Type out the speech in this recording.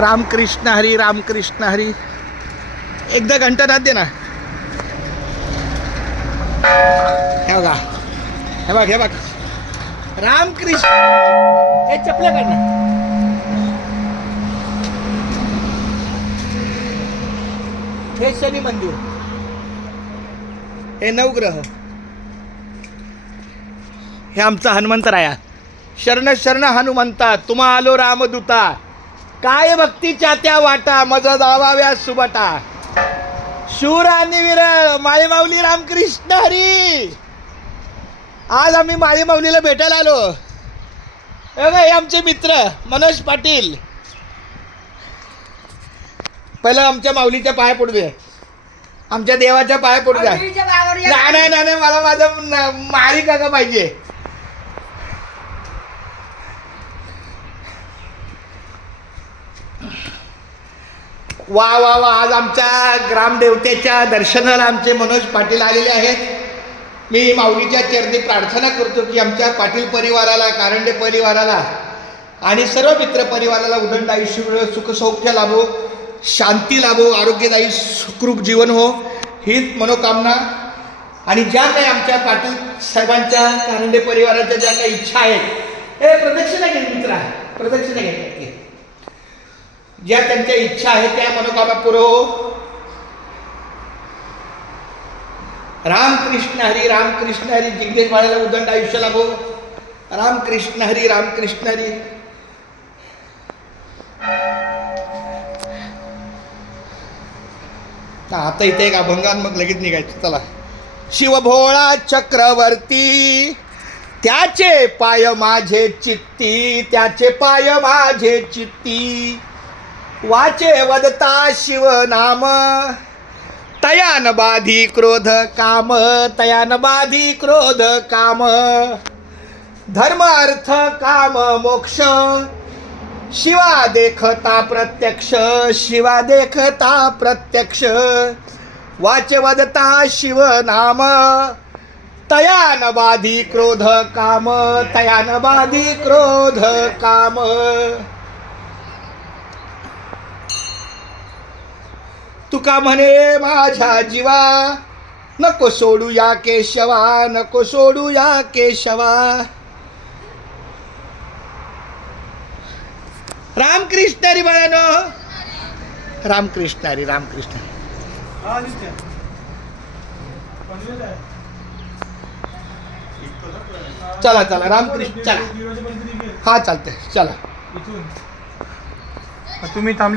रामकृष्ण हरी रामकृष्ण हरी. एकदा घंटानाद दे ना. हे बघा, हे बघ, हे बघ, रामकृष्ण. हे चपल्या काढ ना. हे शनी मंदिर, हे नवग्रह, हे आमचा हनुमंतराया. शरण शरण हनुमंता, तुम्हा आलो रामदूता. काय भक्तीच्या त्या वाटा, मज जावाव्या सुबटा. शूर आणि वीर माळी माऊली रामकृष्ण हरी. आज आम्ही माळी माऊलीला भेटायला आलो. हे आमचे मित्र मनोज पाटील. पहिलं आमच्या माऊलीच्या पाया पडू दे, आमच्या देवाच्या पाया पडू द्या. नाही नाही नाही, मला माझं मारी काका पाहिजे. वा वा वा. आज आमच्या ग्रामदेवतेच्या दर्शनाला आमचे मनोज पाटील आलेले आहेत. मी माऊलीच्या चरणी प्रार्थना करतो की आमच्या पाटील परिवाराला, कारंडे परिवाराला आणि सर्व मित्र परिवाराला उदंड आयुष्य मिळो, सुखसौख्य लाभो, शांती लाभो, आरोग्यदायी सुखरूप जीवन हो, हीच मनोकामना. आणि ज्या काही आमच्या पाटील साहेबांच्या, कारंडे परिवाराच्या ज्या काही इच्छा आहेत, हे प्रदक्षिणा घेत मित्रा, प्रदक्षिणा घेतात. ज्या त्यांच्या इच्छा आहेत त्या मनोकामना पुरो हो. रामकृष्ण हरी रामकृष्ण हरी. जिग्नेश बाळाला उदंड आयुष्य लाभो. रामकृष्ण हरी रामकृष्ण हरी. आता इथे एक अभंगान मग लगेच निघायचं. चला. शिवभोळा चक्रवर्ती, त्याचे पाय माझे चित्ती, त्याचे पाय माझे चित्ती. वाचे वदता शिवनाम, तयान बाधी क्रोध काम, तयान बाधी क्रोध काम. धर्म अर्थ काम मोक्ष, शिवा देखता प्रत्यक्ष, शिवा देखता प्रत्यक्ष. वाचे वदता शिवनाम, तयान बाधी क्रोध काम, तयान बाधी क्रोध काम. तुका म्हणे माझ्या जीवा, नको सोडू या केशवा, नको सोडू या केशवा. रामकृष्ण हरी बाळानो. रामकृष्ण हरी रामकृष्ण. चला चला रामकृष्ण. चला, हा चालतंय. चला. तुम्ही थांबले.